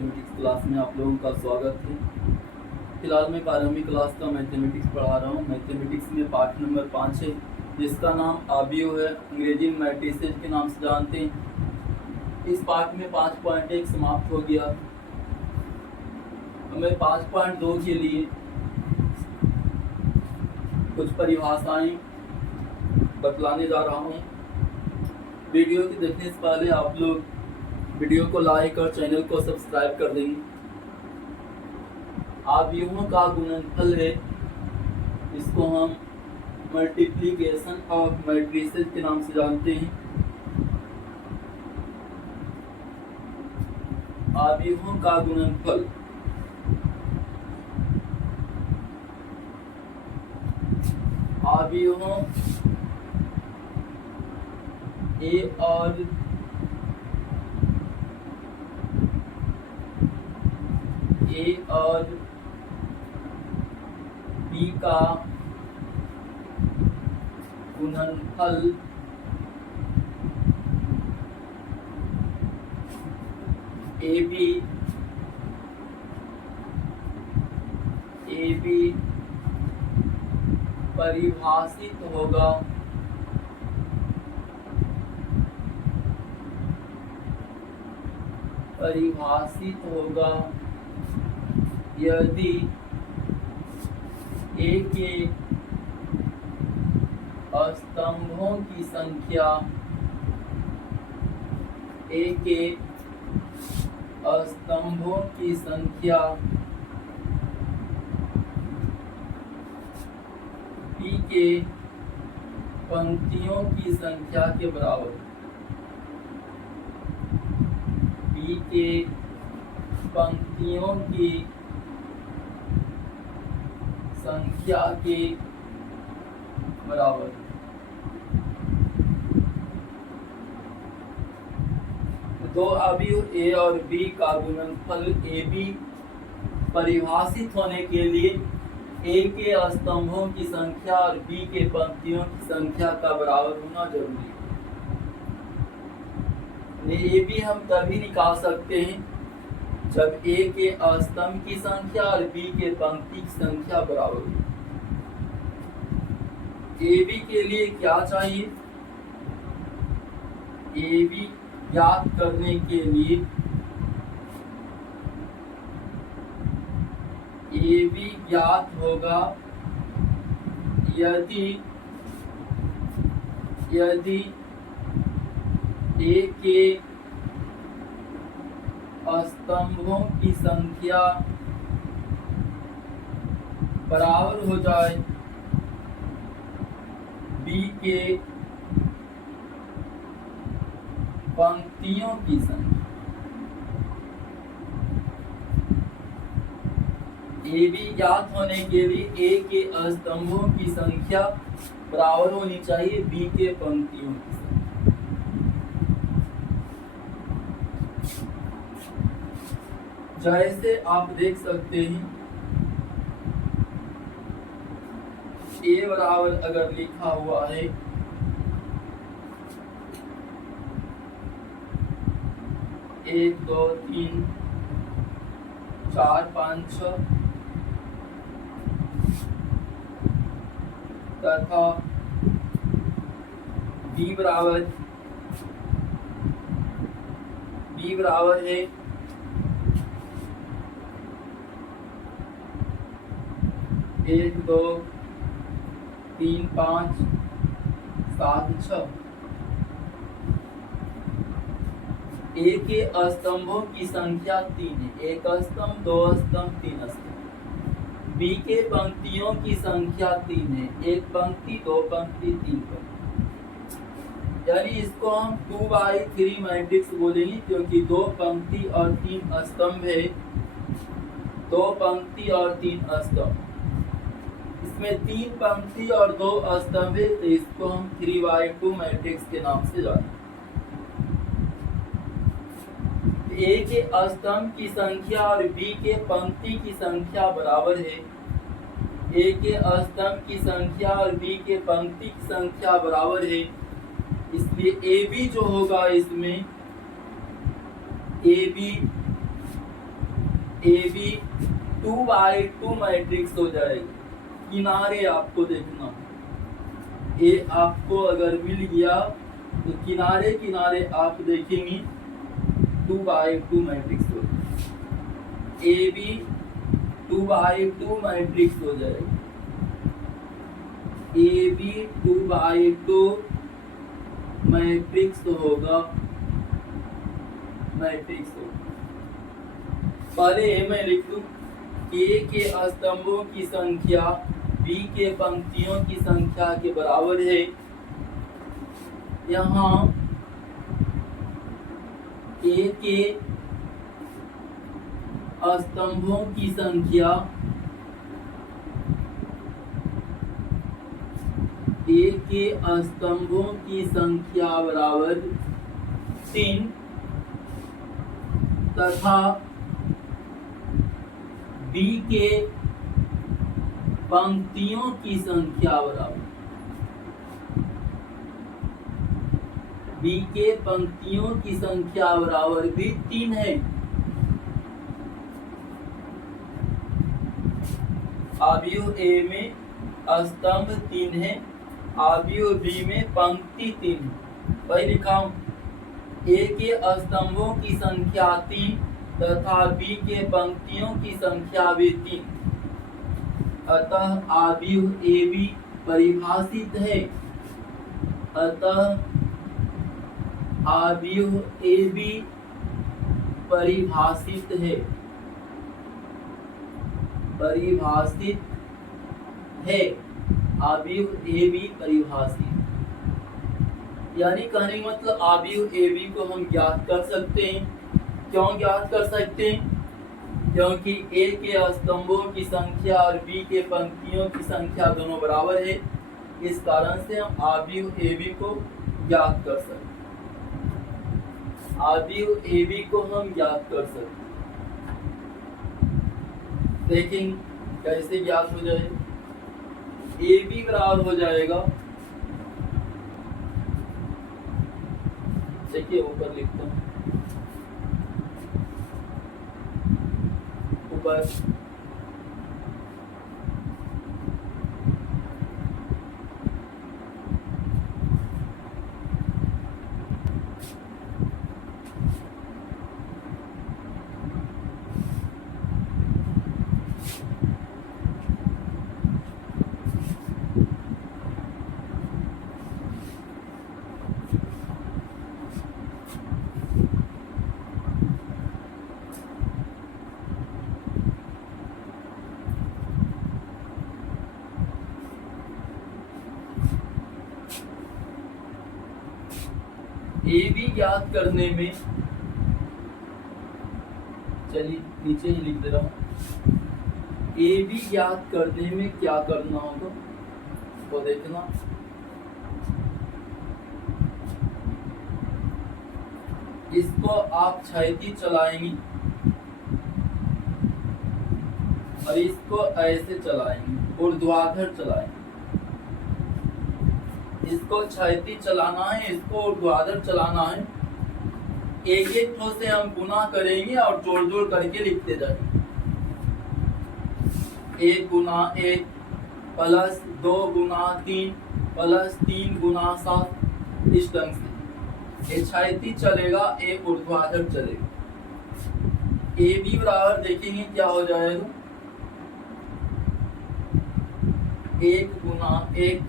Mathematics class में आप लोगों का स्वागत है। फिलहाल मैं 12वीं क्लास का मैथमेटिक्स पढ़ा रहा हूँ। मैथमेटिक्स में पार्ट नंबर 5 है जिसका नाम आबियो है, अंग्रेजी में मैट्रिसेस के नाम से जानते हैं। इस पार्ट में 5.1 समाप्त हो गया। मैं 5.2 के लिए कुछ परिभाषाएं बतलाने जा रहा हूँ। वीडियो के देखने से पहले आप लोग वीडियो को लाइक और चैनल को सब्सक्राइब कर देंगे। आव्यूहों का गुणनफल है, इसको हम मल्टीप्लिकेशन ऑफ मैट्रिसेस के नाम से जानते हैं। आव्यूहों का गुणनफल आव्यूहों ए और बी का गुणनफल ए बी परिभाषित होगा यदि ए के स्तंभों की संख्या पी के पंक्तियों की संख्या के बराबर पी के पंक्तियों की संख्या के बराबर। दो अवयव ए और बी का गुणनफल ए बी परिभाषित होने के लिए ए के स्तंभों की संख्या और बी के पंक्तियों की संख्या का बराबर होना जरूरी है। ए बी हम तभी निकाल सकते हैं जब ए के स्तंभ की संख्या और बी के पंक्ति की संख्या बराबर हो। ए बी के लिए क्या चाहिए? ए बी ज्ञात करने के लिए ए बी ज्ञात होगा यदि ए के स्तंभों की संख्या बराबर हो जाए बी के पंक्तियों की संख्या। ए बी ज्ञात होने के लिए ए के स्तंभों की संख्या बराबर होनी चाहिए बी के पंक्तियों की संख्या। जैसे आप देख सकते हैं ए बराबर अगर लिखा हुआ है 1 2 3 4 5 6 तथा बी बराबर है 1 2 3 5 7 6। ए के स्तंभों की संख्या 3 है, एक स्तंभ, 2 स्तंभ, 3 स्तंभ। बी के पंक्तियों की संख्या 3 है, एक पंक्ति, 2 पंक्ति, 3 पंक्ति। यानी इसको हम 2/3 मैट्रिक्स बोलेंगे क्योंकि 2 पंक्ति और 3 स्तंभ है। 2 पंक्ति और 3 स्तंभ, इसमें 3 पंक्ति और 2 स्तंभ है, तो इसको हम 3/2 मैट्रिक्स के नाम से जानते हैं। ए के स्तंभ की संख्या और बी के पंक्ति की संख्या बराबर है। ए के स्तंभ की संख्या और बी के पंक्ति की संख्या बराबर है, इसलिए ए बी जो होगा इसमें A B A B 2/2 matrix हो जाएगा। किनारे आपको देखना, ए आपको अगर मिल गया तो किनारे किनारे आप देखेंगे 2/2 मैट्रिक्स हो जाएगा। ए बी 2/2 मैट्रिक्स हो जाएगा। ए बी 2/2 मैट्रिक्स होगा, मैट्रिक्स होगा। पहले मैं लिख दूं, ए के स्तंभों की संख्या बी के पंक्तियों की संख्या के बराबर है। यहाँ ए के स्तंभों की संख्या ए के स्तंभों की संख्या बराबर 3 तथा बी के पंक्तियों की संख्या बराबर, बी के पंक्तियों की संख्या बराबर भी 3 है। आव्यूह ए में स्तंभ 3 है, आव्यूह बी में पंक्ति 3 है। वही लिखा हूं, ए के स्तंभों की संख्या 3 तथा बी के पंक्तियों की संख्या भी 3, अतः आव्यूह ए बी परिभाषित है। अतः आव्यूह ए बी परिभाषित है, परिभाषित है। आव्यूह ए बी परिभाषित, यानी कहने का मतलब आव्यूह ए बी को हम ज्ञात कर सकते हैं। क्यों ज्ञात कर सकते हैं? क्योंकि ए के स्तंभों की संख्या और बी के पंक्तियों की संख्या दोनों बराबर है। इस कारण से हम आव्यूह ए बी को ज्ञात कर सकते हैं। आव्यूह ए बी को हम ज्ञात कर सकते हैं। देखें कैसे ज्ञात हो जाए। ए बी बराबर हो जाएगा, देखिए ऊपर लिखता हूँ, ऊपर ए बी ज्ञात करने में, चलिए नीचे ही लिख दे रहा हूं। ए बी ज्ञात करने में क्या करना होगा वो देखना। इसको आप क्षैतिज चलाएंगी और इसको ऐसे चलाएंगे, ऊर्ध्वाधर चलाएंगे। इसको क्षैतिज चलाना है, इसको ऊर्ध्वाधर चलाना है। एक एक ठो से हम गुना करेंगे और जोड़ जोड़ करके लिखते जाएंगे। 1 गुना 1 प्लस 2 गुना 3 प्लस 3 गुना 7, इस ढंग से ये क्षैतिज चलेगा, एक ऊर्ध्वाधर चलेगा। ए बी बराबर देखेंगे क्या हो जाएगा, 1 गुना 1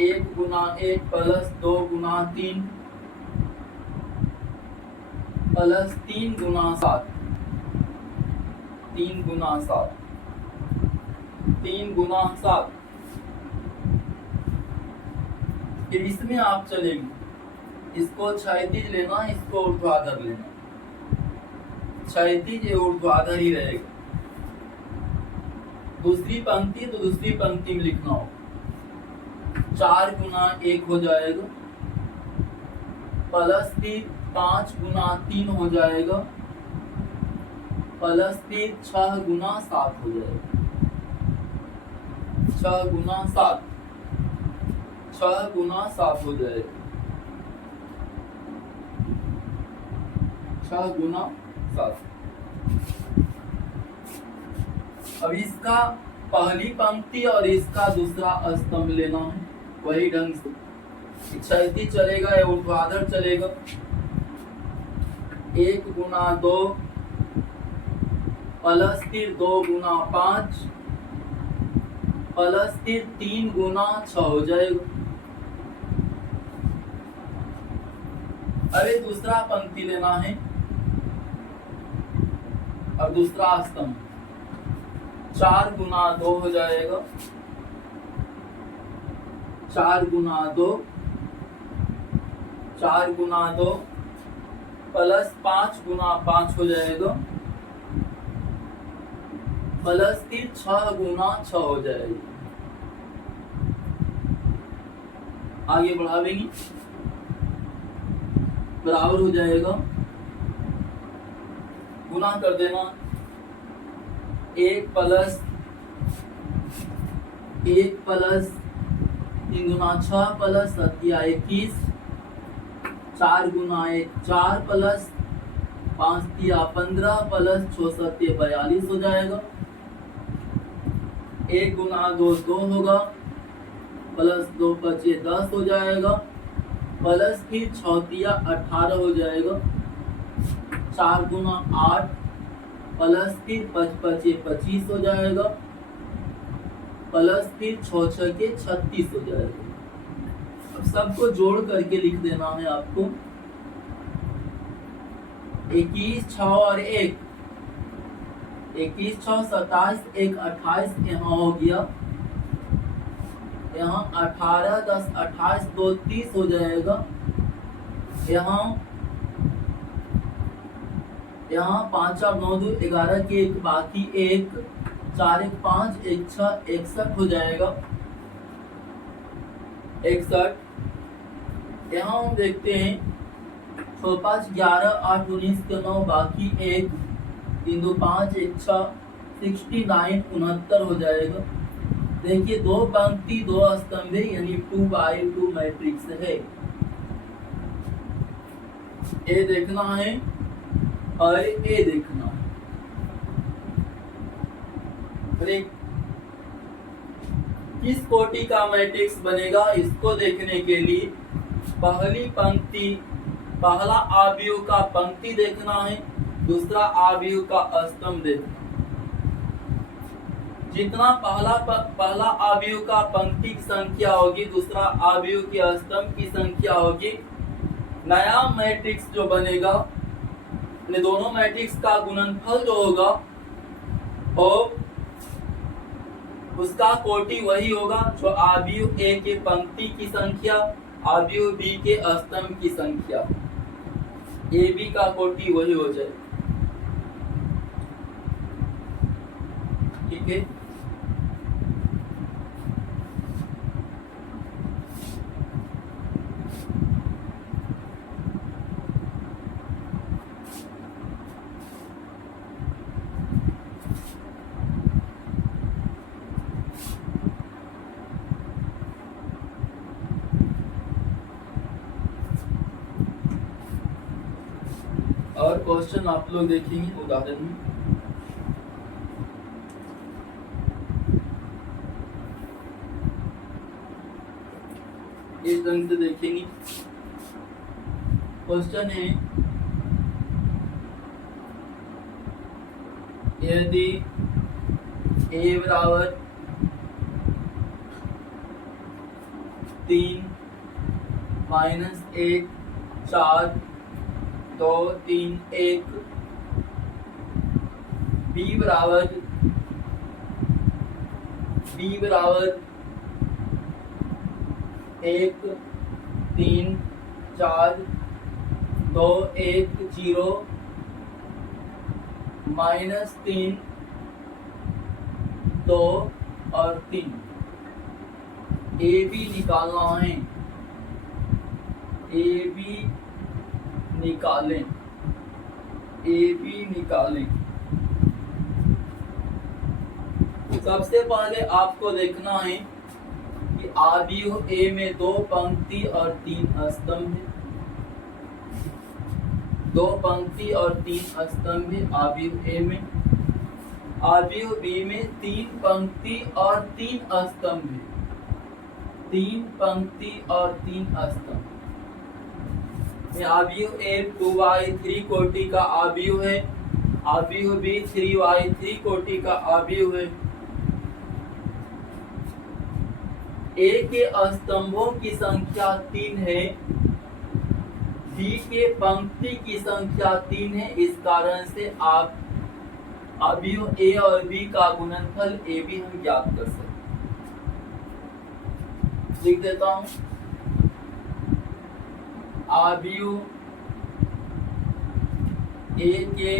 1 गुना 1 प्लस 2 गुना 3 प्लस 3 गुना 7, 3 गुना 7, 3 गुना 7। फिर इसमें आप चलेंगे, इसको क्षैतिज लेना, इसको ऊर्ध्वाधर लेना। क्षैतिज ऊर्ध्वाधर ही रहेगा। दूसरी पंक्ति तो दूसरी पंक्ति में लिखना होगा। 4 गुना 1 हो जाएगा प्लस 5 गुना 3 हो जाएगा प्लस 6 गुना 7 हो जाएगा। 6 गुना 7, 6 गुना 7 हो जाएगा। 6 गुना 7। अब इसका पहली पंक्ति और इसका दूसरा स्तंभ लेना है वही ढंग से। क्षैतिज चलेगा या ऊर्ध्वाधर चलेगा। 1 गुना 2 प्लस फिर 2 गुना 5 प्लस फिर 3 गुना 6 हो जाएगा। अरे दूसरा पंक्ति लेना है और दूसरा स्तंभ 4 गुना 2 हो जाएगा। 4 गुना 2 प्लस 5 गुना 5 हो जाएगा प्लस फिर 6 गुना 6 हो जाएगा। आगे बढ़ावेंगे बराबर हो जाएगा। गुना कर देना 1 प्लस 3 गुना 6 प्लस 7 21 4 गुना 1 4 प्लस 5 15 प्लस 6 7 42 हो जाएगा। 1 गुना 2 2 होगा प्लस 2 5 10 हो जाएगा प्लस फिर 6 18 हो जाएगा। 4 गुना 8 प्लस फिर 5 5 25 हो जाएगा प्लस फिर 6 6 के 36 हो जाएगा। अब सबको जोड़ करके लिख देना है आपको। 21 6 और 1 21 6 27 1 28 यहाँ हो गया। यहाँ 18 10 28 2 30 हो जाएगा। यहाँ 5 और 9 2 11 के 1 बाकी 1 4 1 5 1 6 61 हो जाएगा। 61 यहाँ हम देखते हैं 6 5 11 8 19 के 9 बाकी 1 3 2 5 1 6 69 69 हो जाएगा। देखिए 2 पंक्ति 2 स्तंभ है यानी 2x2 मैट्रिक्स है। ए देखना है और ए देखना है। किस कोटि का मैट्रिक्स बनेगा इसको देखने के लिए पहली पंक्ति पहला आव्यूह का पंक्ति देखना है, दूसरा आव्यूह का स्तंभ देखना। जितना पहला आव्यूह का पंक्ति की संख्या होगी दूसरा आव्यूह के स्तंभ की संख्या होगी। नया मैट्रिक्स जो बनेगा दोनों मैट्रिक्स का गुणनफल जो होगा वो उसका कोटि वही होगा जो आव्यूह ए के पंक्ति की संख्या आव्यूह बी के स्तंभ की संख्या। ए बी का कोटि वही हो जाए। ठीक है। और क्वेश्चन आप लोग देखेंगे उदाहरण में। इस ढंग से देखेंगे। क्वेश्चन है यदि a बराबर 3 माइनस 1 4 2 3 1 b बराबर 1 3 4 2 1 0 माइनस 3 2 और 3 ए बी निकालना है। ए बी निकालें। सबसे पहले आपको देखना है कि आव्यूह ए में 2 पंक्ति और 3 स्तंभ है। दो पंक्ति और तीन स्तंभ है आव्यूह ए में। आव्यूह बी में तीन पंक्ति और तीन स्तंभ है, तीन पंक्ति और तीन स्तंभ। आव्यूह ए 2x3 कोटि का आव्यूह है, आव्यूह बी 3y3 कोटि का आव्यूह है। ए के स्तंभों की संख्या 3 है, बी के पंक्ति की संख्या 3 है। इस कारण से आप आव्यूह ए और बी का गुणनफल ए बी हम ज्ञात कर सकते हैं। लिख देता हूं, आव्यूह ए के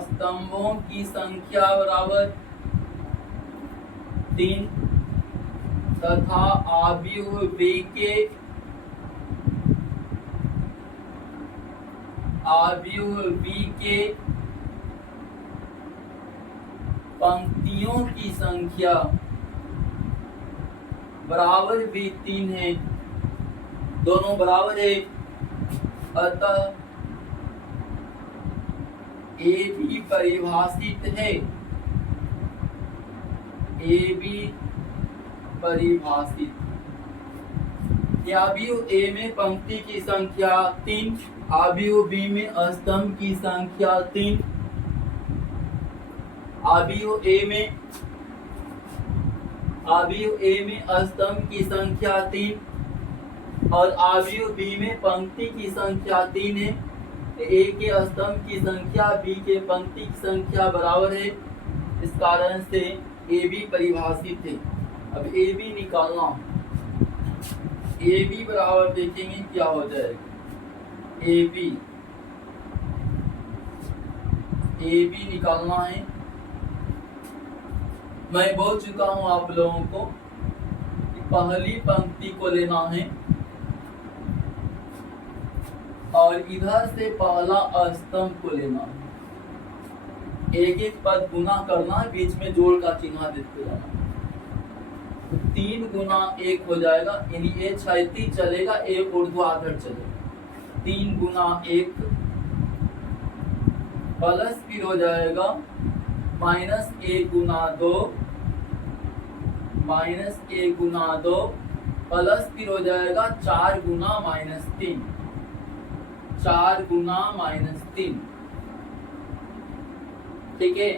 स्तंभों की संख्या बराबर 3 तथा आव्यूह बी के पंक्तियों की संख्या बराबर भी 3 है, दोनों बराबर है। अतः ए बी परिभाषित है, ए बी परिभाषित। आव्यूह ए में पंक्ति की संख्या 3, आव्यूह बी में स्तंभ की संख्या 3। आव्यूह ए में स्तंभ की संख्या 3 और आव्यूह बी में पंक्ति की संख्या 3 है। ए के स्तंभ की संख्या बी के पंक्ति की संख्या बराबर है, इस कारण से ए बी परिभाषित है। अब ए बी निकालना, ए बी बराबर देखेंगे क्या हो जाएगा। ए बी निकालना है। मैं बोल चुका हूं आप लोगों को कि पहली पंक्ति को लेना है और इधर से पहला स्तंभ को लेना है। एक एक पद गुना करना है, बीच में जोड़ का चिन्ह देते जाना। 3 गुना 1 हो जाएगा, यानी ए क्षैतिज चलेगा, ए ऊर्ध्वाधर चलेगा। 3 गुना 1 प्लस फिर हो जाएगा माइनस 1 गुना 2, माइनस 1 गुना 2 प्लस फिर हो जाएगा 4 गुना माइनस 3, 4 गुना माइनस 3। ठीक है।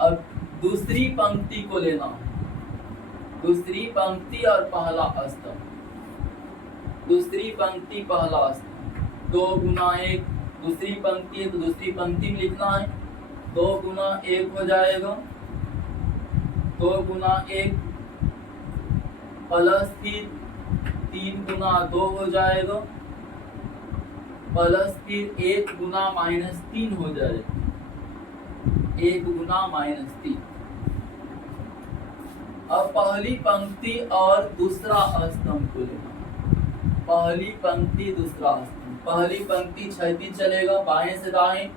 अब दूसरी पंक्ति को लेना, दूसरी पंक्ति और पहला स्तंभ। दूसरी पंक्ति पहला स्तंभ 2 गुना 1, दूसरी पंक्ति है तो दूसरी पंक्ति में लिखना है। 2 गुना 1 हो जाएगा, 2 गुना 1 प्लस फिर 3 गुना 2 हो जाएगा, प्लस फिर 1 गुना माइनस 3 हो जाएगा, 1 गुना माइनस 3। अब पहली पंक्ति और दूसरा स्तंभ को लेना। पहली पंक्ति दूसरा स्तंभ। पहली पंक्ति क्षैतिज चलेगा बाएं से दाएं,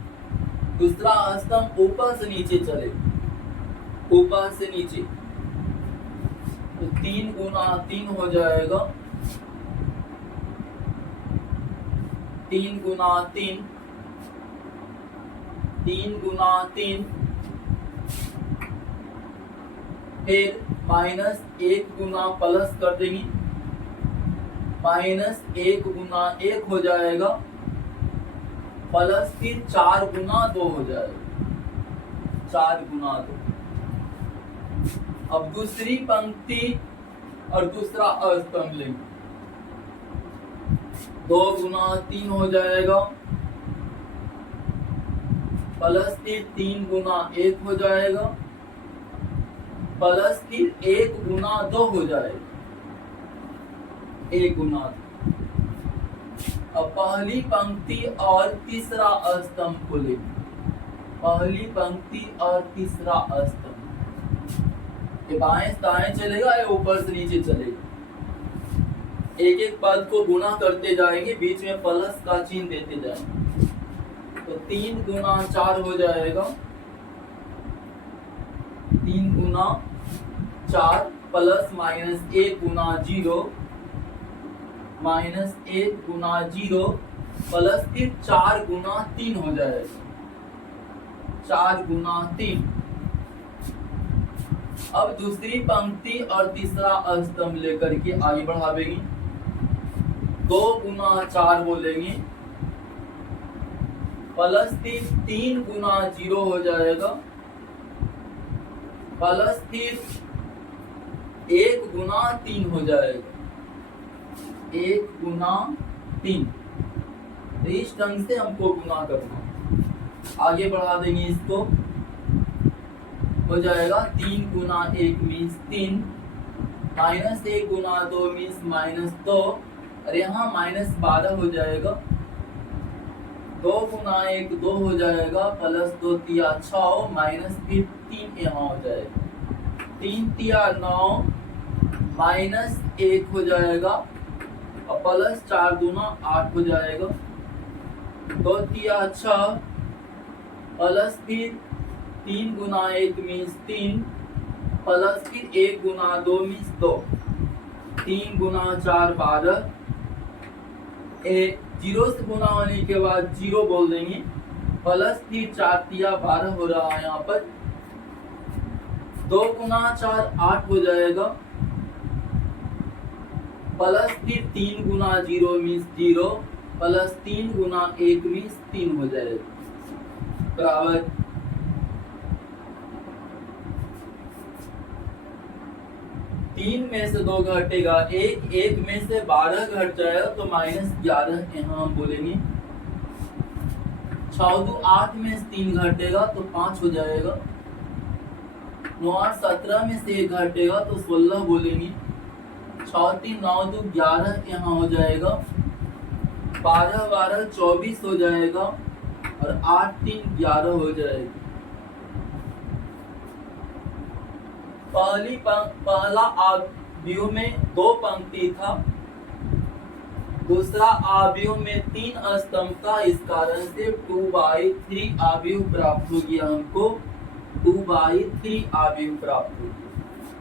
दूसरा स्तंभ ऊपर से नीचे चलेगा, ऊपर से नीचे। तो 3 गुना 3 हो जाएगा, 3 गुना 3, 3 गुना 3 फिर माइनस 1 गुना प्लस कर देंगे, माइनस 1 गुना 1 हो जाएगा, प्लस फिर 4 गुना 2 हो जाएगा, 4 गुना 2। अब दूसरी पंक्ति और दूसरा स्तंभ लेंगे। 2 गुना 3 हो जाएगा, प्लस फिर 3 गुना 1 हो जाएगा, प्लस फिर 1 गुना 2 हो जाएगा, 1 गुना 2। अब पहली पंक्ति और तीसरा स्तंभ को लेंगे। पहली पंक्ति और तीसरा स्तंभ ये बाएं दाएं चलेगा या ऊपर से नीचे चलेगा। एक एक पद को गुना करते जाएंगे, बीच में प्लस का चिन्ह देते जाएंगे। तो 3 गुना 4 हो जाएगा, 3 गुना 4 प्लस माइनस 1 गुना 0, माइनस 1 गुना 0 प्लस फिर 4 गुना 3 हो जाएगा, 4 गुना 3। अब दूसरी पंक्ति और तीसरा स्तंभ लेकर के आगे बढ़ावेंगे। 2 गुना 4 बोलेंगे प्लस फिर 3 गुना 0 हो जाएगा प्लस फिर 1 गुना 3 हो जाएगा, 1 गुना 3। तो इस ढंग से हमको गुना करना। आगे बढ़ा देंगे इसको, हो जाएगा 3 गुना 1 मीन्स 3, माइनस 1 गुना 2 मीन्स माइनस 2, और यहाँ माइनस 12 हो जाएगा। 2 गुना 1 2 हो जाएगा प्लस 2 तिया 6 माइनस फिर 3 यहाँ हो जाएगा, 3 तिया 9 माइनस 1 हो जाएगा और प्लस 4 दूना 8 हो जाएगा। 2 तिया 6 प्लस फिर 3 गुना 1 मीन्स 3 प्लस फिर 1 गुना 2 मीन्स 2, 3 गुना 4 12। 0 से गुना होने के बाद 0 बोल देंगे प्लस फिर 4 तिया 12 हो रहा है यहाँ पर। 2 गुना 4 8 हो जाएगा प्लस फिर 3 गुना 0 मीन्स 0 प्लस 3 गुना 1 मीन्स 3 हो जाएगा बराबर। तीन में से 2 घटेगा 1, 1 में से 12 घट जाएगा तो माइनस 11 यहाँ हम बोलेंगे। 6 2 8 में से 3 घटेगा तो 5 हो जाएगा। 9 8 17 में से 1 घटेगा तो 16 बोलेंगे। 6 3 9 2 11 यहाँ हो जाएगा। 12 12 24 हो जाएगा और 8 3 11 हो जाएगा। पहला आव्यूह में 2 पंक्ति था, दूसरा आव्यूह में 3 स्तंभ था। इस कारण से 2/3 आव्यूह प्राप्त हो गया हमको, 2/3 आव्यूह प्राप्त हो गया।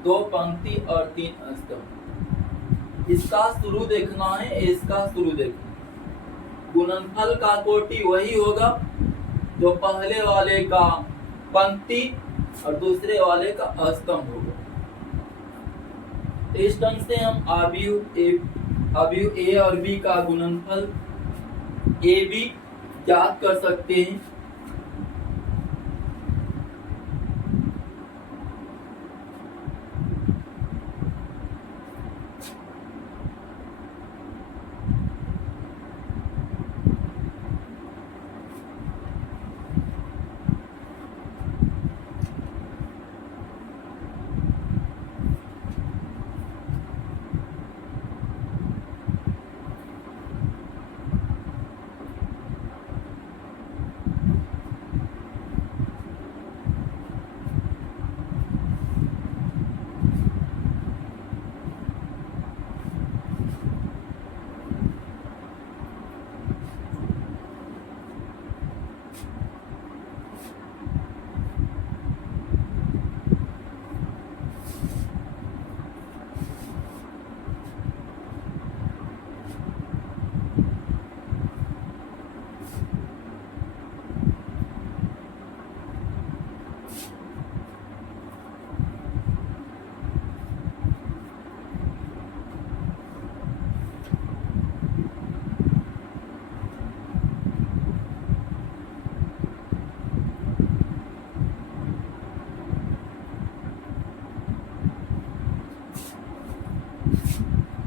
2 पंक्ति और 3 स्तंभ। इसका शुरू देखना है, इसका शुरू देखना। गुणनफल का कोटि वही होगा जो पहले वाले का पंक्ति और दूसरे वाले का स्तंभ होगा। इस ढंग से हम आव्यूह ए और बी का गुणनफल ए बी ज्ञात कर सकते हैं।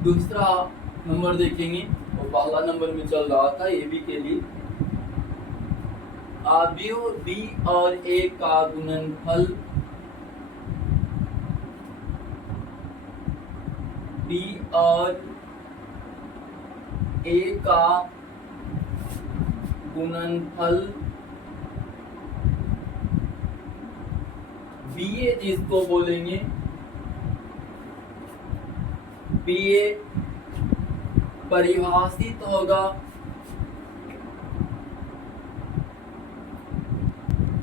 दूसरा नंबर देखेंगे और पहला नंबर में चल रहा था ए बी के लिए। आव्यूह बी और ए का गुणनफल बी और ए का गुणनफल बी ए जिसको बोलेंगे बी ए परिभाषित होगा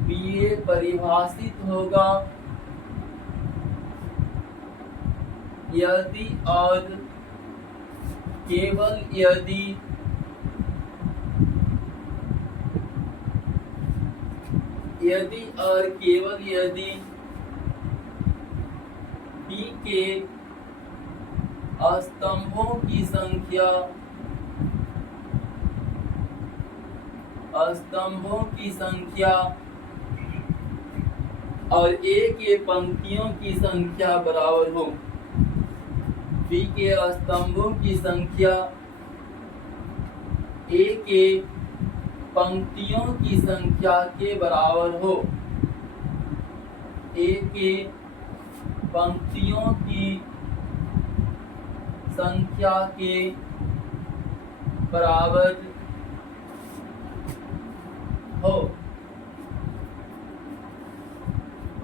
बी ए परिभाषित होगा यदि और केवल यदि और केवल यदि B के स्तंभों की संख्या और A के पंक्तियों की संख्या बराबर हो। B के स्तंभों की संख्या A के पंक्तियों की संख्या के बराबर हो। A के पंक्तियों की संख्या के बराबर हो।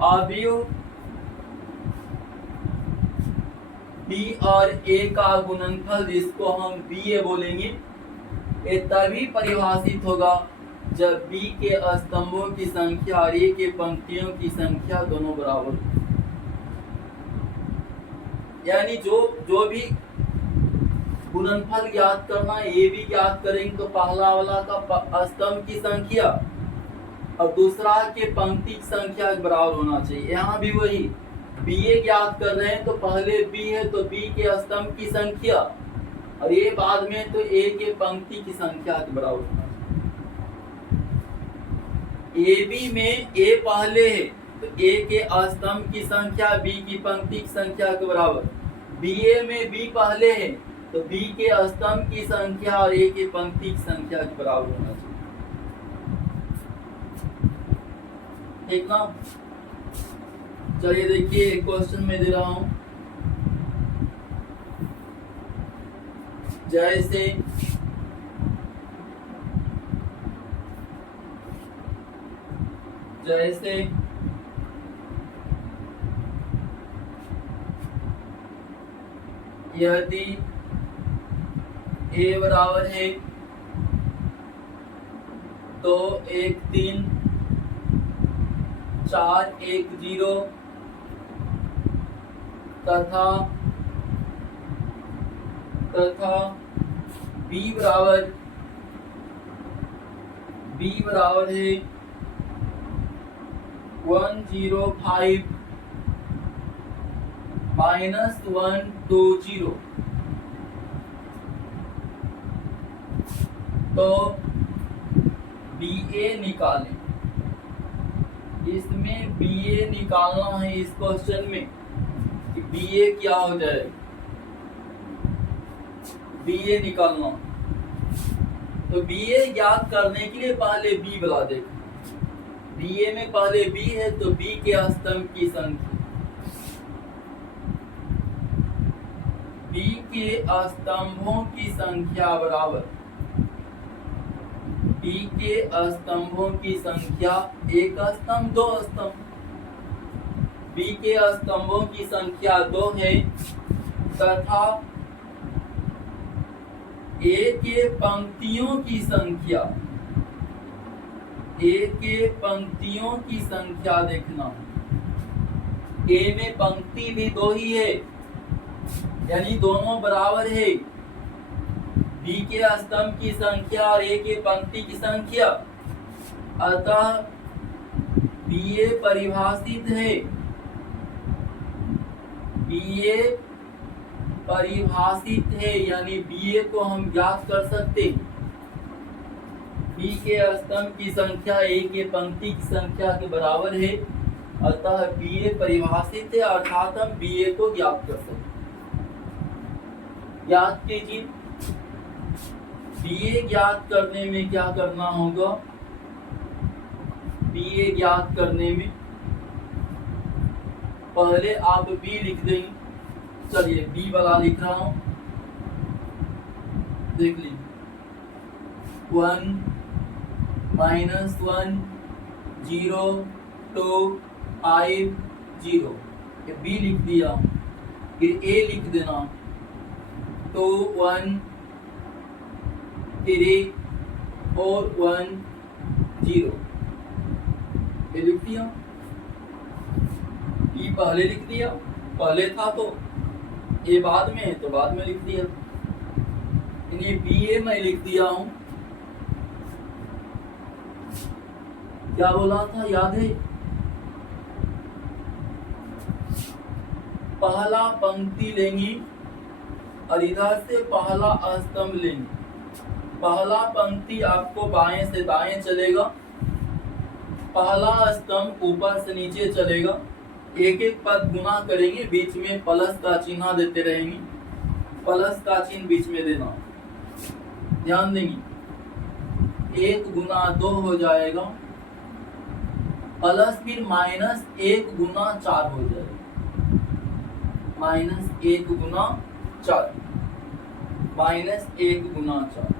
अभी B और A का गुणनफल, जिसको हम BA बोलेंगे, ये तभी परिभाषित होगा जब B के स्तंभों की संख्या और A के पंक्तियों की संख्या दोनों बराबर हो। यानी जो भी गुणनफल ज्ञात करना है, ये भी ज्ञात करेंगे तो पहला वाला का स्तंभ की संख्या और दूसरा के पंक्ति की संख्या के बराबर होना चाहिए। यहाँ भी वही BA ज्ञात कर रहे हैं तो पहले B है तो B के स्तंभ की संख्या और ये बाद में तो A के पंक्ति की संख्या के बराबर होना चाहिए। AB में A पहले है तो A के स्तंभ की संख्या B की पंक्ति की संख्या के बराबर। BA में B पहले है तो B के स्तंभ की संख्या और A के पंक्ति की संख्या के बराबर होना चाहिए। ठीक ना? चलिए देखिए क्वेश्चन में दे रहा हूं। जैसे यदि A बराबर है तो 1 3 4 1 0 तथा B बराबर है 1 0 5 -1 2 0, तो BA निकालें। इसमें BA निकालना है इस क्वेश्चन में कि BA क्या हो जाए। BA निकालना तो BA ज्ञात करने के लिए पहले B बता देखो। BA में पहले B है तो B के स्तंभ की संख्या, B के स्तंभों की संख्या बराबर B के स्तंभों की संख्या, एक स्तंभ दो स्तंभ, B के स्तंभों की संख्या 2 है तथा A के पंक्तियों की संख्या, A के पंक्तियों की संख्या देखना। A में पंक्ति भी 2 ही है यानी दोनों बराबर है। B के स्तंभ की संख्या और A के पंक्ति की संख्या, अतः BA परिभाषित है। BA परिभाषित है यानी BA को हम ज्ञात कर सकते हैं। B के स्तंभ की संख्या A के पंक्ति की संख्या के बराबर है, अतः BA परिभाषित है, अर्थात हम BA को ज्ञात कर सकते हैं। ज्ञात कीजिए। BA ज्ञात करने में क्या करना होगा? BA ज्ञात करने में पहले आप B लिख देंगे। चलिए B वाला लिख रहा हूं, देख लीजिए। 1 -1 0 2 5 0, ये B लिख दिया। फिर A लिख देना 2 1 3 4 1 0, ये लिख दिया। B पहले लिख दिया, पहले था तो A बाद में है तो बाद में लिख दिया। यानी BA मैं लिख दिया हूं। क्या बोला था याद है? पहला पंक्ति लेंगी और इधर से पहला स्तंभ लेंगे। पहला पंक्ति आपको बाएं से दाएं चलेगा, पहला स्तंभ ऊपर से नीचे चलेगा। एक एक पद गुना करेंगे, बीच में प्लस का चिन्ह देते रहेंगे, प्लस का चिन्ह बीच में देना, ध्यान देंगे। 1 गुना 2 हो जाएगा, प्लस फिर माइनस 1 गुना 4 हो जाएगा, माइनस 1 गुना 4, माइनस 1 गुना 4।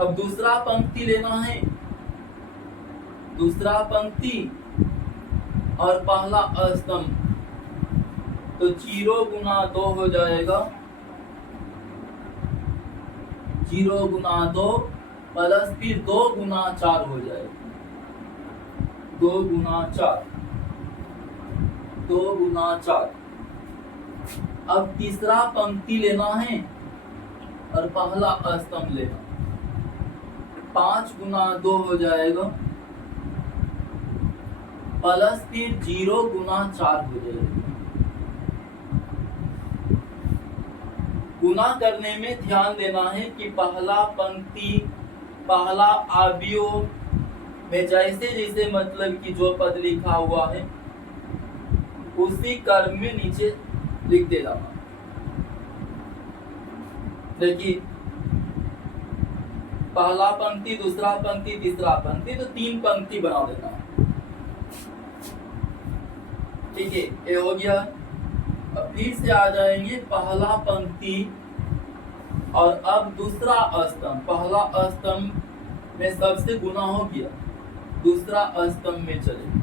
अब दूसरा पंक्ति लेना है, दूसरा पंक्ति और पहला स्तंभ, तो 0 गुना 2 हो जाएगा, 0 गुना 2 प्लस फिर 2 गुना 4 हो जाएगा, 2 गुना 4, 2 गुना 4। अब तीसरा पंक्ति लेना है और पहला स्तंभ लेना, 5 गुना 2 हो जाएगा, प्लस फिर 0 गुना 4 हो जाएगा। गुना करने में ध्यान देना है कि पहला पंक्ति, पहला अवयव में जैसे जैसे मतलब कि जो पद लिखा हुआ है उसी क्रम में नीचे लिख देना। देखिए पहला पंक्ति, दूसरा पंक्ति, तीसरा पंक्ति, तो 3 पंक्ति बना देना। ठीक है, ये हो गया। अब फिर से आ जाएंगे पहला पंक्ति और अब दूसरा स्तंभ। पहला स्तंभ में सबसे गुना हो गया, दूसरा स्तंभ में चले।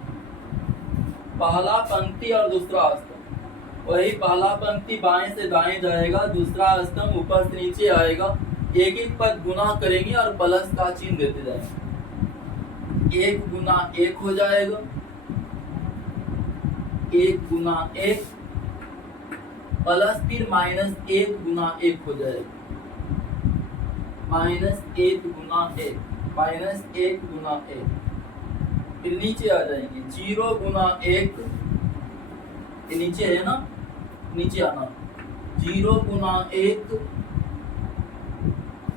पहला पंक्ति और दूसरा स्तंभ, वही पहला पंक्ति बाएं से दाएं जाएगा, दूसरा स्तंभ ऊपर से नीचे आएगा। एक एक पद गुना करेंगे और प्लस का चिन्ह देते जाएंगे। 1 गुना 1 हो जाएगा, 1 गुना 1 प्लस फिर माइनस 1 गुना 1 हो जाएगा, माइनस 1 गुना 1, माइनस 1 गुना 1। फिर नीचे आ जाएंगे, 0 गुना 1, ये नीचे है ना, नीचे आना, 0 गुना 1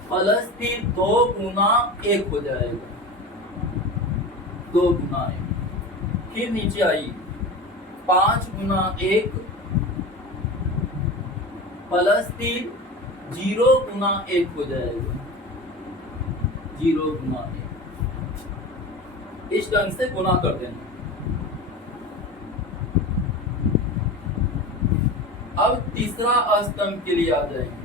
प्लस फिर 2 गुना 1 हो जाएगा, 2 गुना 1। फिर नीचे आई 5 गुना 1 प्लस फिर 0 गुना 1 हो जाएगा, 0 गुना 1। इस ढंग से गुना कर देना। अब तीसरा स्तंभ के लिए आ जाएंगे।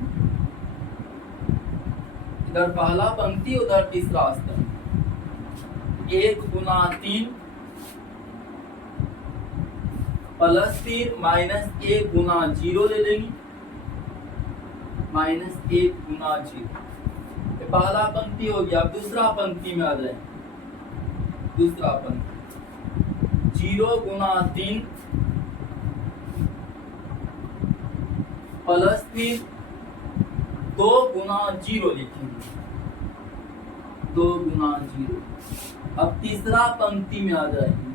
इधर पहला पंक्ति, उधर तीसरा स्तंभ। 1 गुना 3 प्लस फिर माइनस 1 गुना 0 ले लेंगे, माइनस 1 गुना 0। पहला पंक्ति हो गया। अब दूसरा पंक्ति में आ जाए, दूसरा पंक्ति 0 गुना 3 प्लस फिर 2 गुना 0 लिखेंगे, 2 गुना 0। अब तीसरा पंक्ति में आ जाएंगे,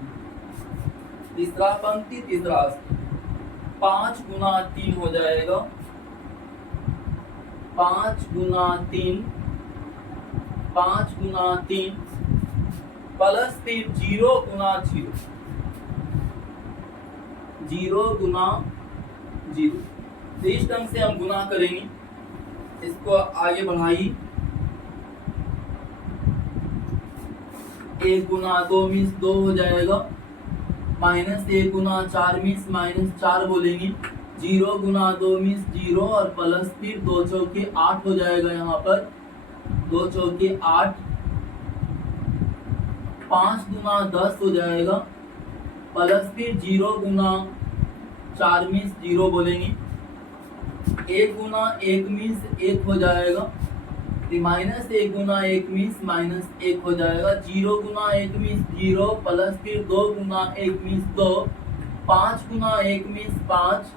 तीसरा पंक्ति, तीसरा 5 गुना 3 हो जाएगा, 5 गुना 3, 5 गुना 3 प्लस फिर 0 गुना 0, 0 गुना 0। तो इस ढंग से हम गुना करेंगे। इसको आगे बढ़ाइए। 1 गुना 2 मीन्स 2 हो जाएगा, माइनस 1 गुना 4 मीन्स माइनस 4 बोलेंगे। 0 गुना 2 मीन्स 0 और प्लस फिर 2 चौके 8 हो जाएगा। यहाँ पर 2 चौके 8, 5 गुना 10 हो जाएगा, प्लस फिर 0 गुना 4 मीन्स 0 बोलेंगे। 1 गुना 1 मीन्स 1 हो जाएगा, माइनस 1 गुना 1 मीन्स माइनस 1 हो जाएगा। 0 गुना 1 मीन्स 0 प्लस फिर 2 गुना 1 मीन्स 2, 5 गुना 1 मीन्स 5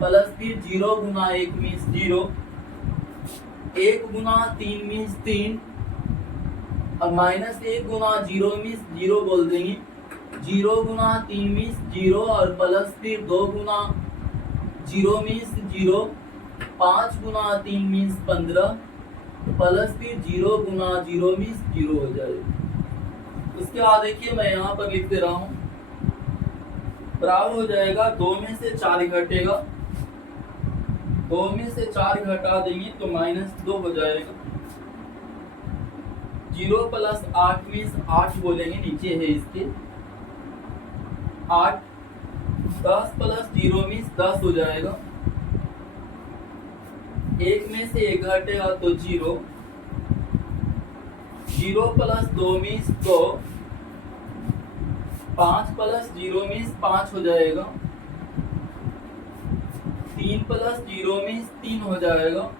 प्लस फिर 0 गुना 1 मीन्स 0, 1 गुना 3 मीन्स 3 और माइनस 1 गुना 0 मीन्स 0 बोल देंगे। 0 गुना 3 मीन्स 0 और प्लस फिर 2 गुना 0 मीन्स 0। 5 गुना 3 मीन्स 15 प्लस फिर 0 गुना 0 मीन्स 0 हो जाएगा। उसके बाद देखिए मैं यहाँ पर लिख दे रहा हूँ, बराबर हो जाएगा 2 में से 4 घटेगा, 2 में से 4 घटा देंगे तो -2 हो जाएगा। 0 प्लस 8 मीन्स 8 बोलेंगे, नीचे है इसके 8। 10 प्लस 0 मीन्स 10 हो जाएगा। 1 में से 1 घटेगा तो 0। 0 प्लस 2 मीन्स 2। 5 प्लस 0 मीन्स 5 हो जाएगा। 3 प्लस 0 मीन्स 3 हो जाएगा।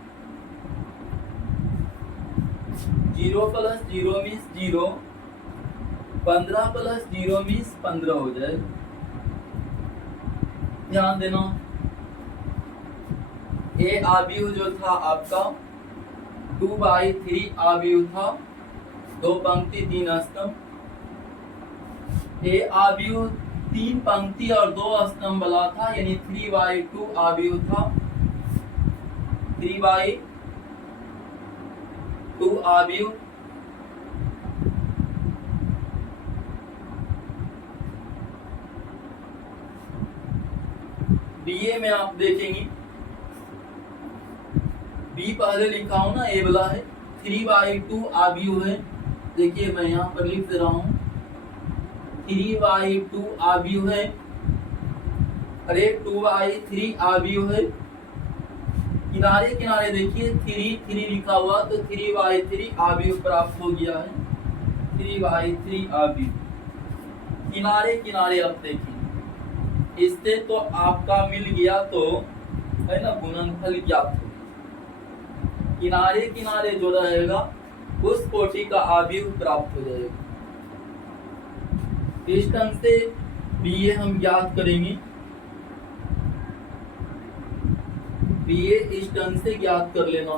0 प्लस 0 मीन्स 0। 15 प्लस 0 मीन्स 15 हो जाएगा। ध्यान देना, ए आव्यूह जो था आपका 2/3 आव्यूह था, 2 पंक्ति 3 स्तंभ। ए आव्यूह 3 पंक्ति और 2 स्तंभ वाला था, यानी 3/2 आव्यूह था। 3/2 आव्यूह। बीए में आप देखेंगे, बी पहले लिखा हूं ना, ए वाला है 3/2 आव्यूह है। देखिए मैं यहाँ पर लिख दे रहा हूँ 3/2 आव्यूह है, अरे 2/3 आव्यूह है। किनारे किनारे देखिए 3 लिखा हुआ तो 3/3 आव्यूह प्राप्त हो गया है। 3/3 आव्यूह किनारे किनारे आप देखिए, इससे तो आपका मिल गया, तो है ना गुणनफल ज्ञात हो। किनारे किनारे जो रहेगा उस कोटि का आव्यूह प्राप्त हो जाएगा। इस ढंग से बीए हम ज्ञात करेंगे। बीए इस ढंग से ज्ञात कर लेना।